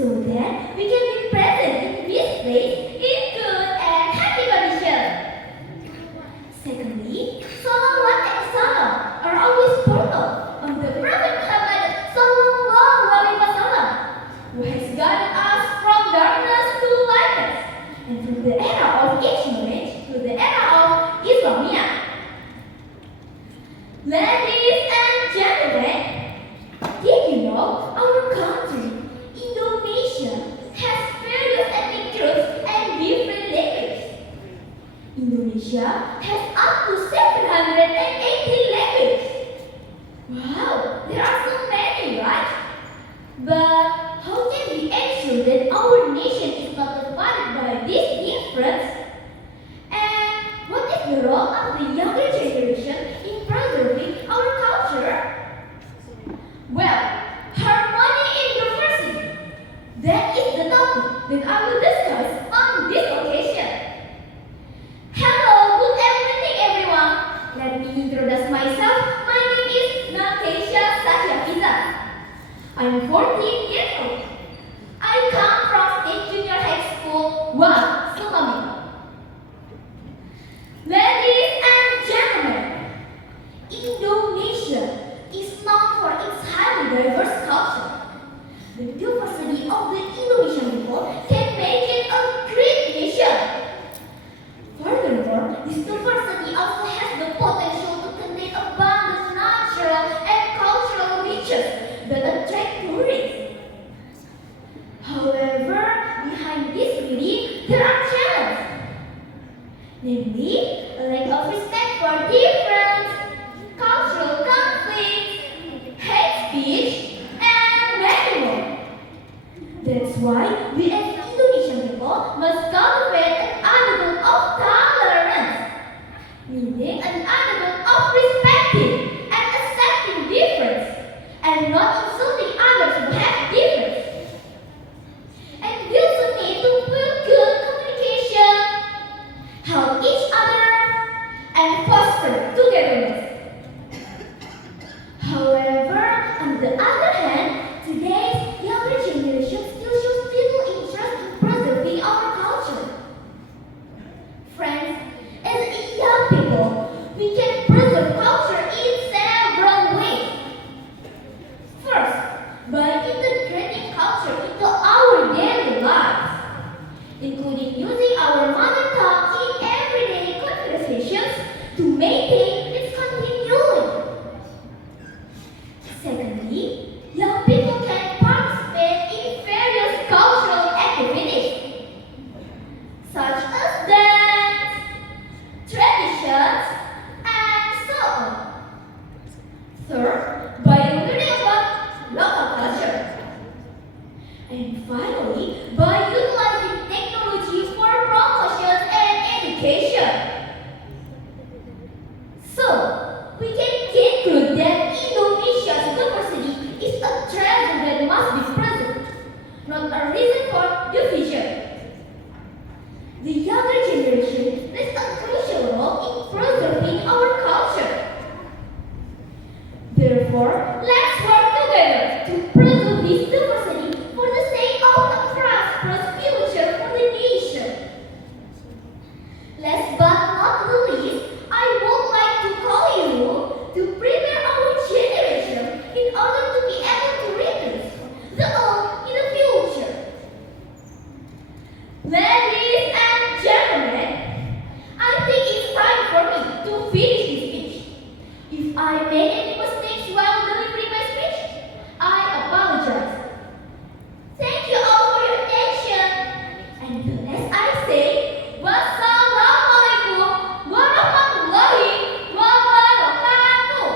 so that we can be present in this place in good and happy condition. Secondly, salawat and salam are always portal on the Prophet Muhammad sallallahu alaihi wasallam, who has guided us from darkness to lightness, and from the era of ignorance to the era of Islamia. Ladies and gentlemen, did you know our country, Indonesia, has various ethnic groups and different languages? Indonesia has up to 780 languages. Wow, there are so many, right? But how can we ensure that our nation is not divided by this difference? And what is the role of the younger generation in preserving our culture? Well, harmony in diversity. That is the topic that I will discuss on this occasion. Hello, good evening everyone. Let me introduce myself. My name is Natasha Sasha. I'm 14 years old. I come from State Junior High School 1, Sulawesi. Ladies and gentlemen, Indonesia is known for its highly diverse culture. The diversity of the Indonesian people can make it a great nation. Furthermore, this diversity also has the potential to contain abundant natural and cultural riches that attract tourists. However, behind this beauty, there are challenges. Namely, a lack of respect for difference, cultural conflicts, hate speech, and many more. That's why we as Indonesian people must cultivate an attitude of tolerance, meaning an attitude of respecting and accepting difference, and not insulting others who have difference. And we also need to build good communication, help each other, and foster togetherness. However, on the other hand, today's younger generation still shows little interest in preserving our culture. Friends, as young people, we can preserve culture in several ways. First, by integrating culture into our daily lives, including using our mother tongue in everyday conversations to maintain its continuity. Secondly, young people can participate in various cultural activities, such as dance, traditions, and so on. Third, by learning about local culture. And finally, by utilizing technology for promotion and education. So, we can conclude that Indonesia's diversity is a treasure that must be preserved, not a reason for division. The younger generation plays a crucial role in preserving our culture. Therefore, let's work together to preserve this diversity for the sake of a prosperous future for the nation. Last but not the least, I would like to call you to prepare our generation in order to be able to replace the old in the future. Ladies and gentlemen, I think it's time for me to finish this speech. If I made any mistakes while delivering my speech, I apologize. Thank you all for your attention. And as I say, wassalamualaikum warahmatullahi wabarakatuh.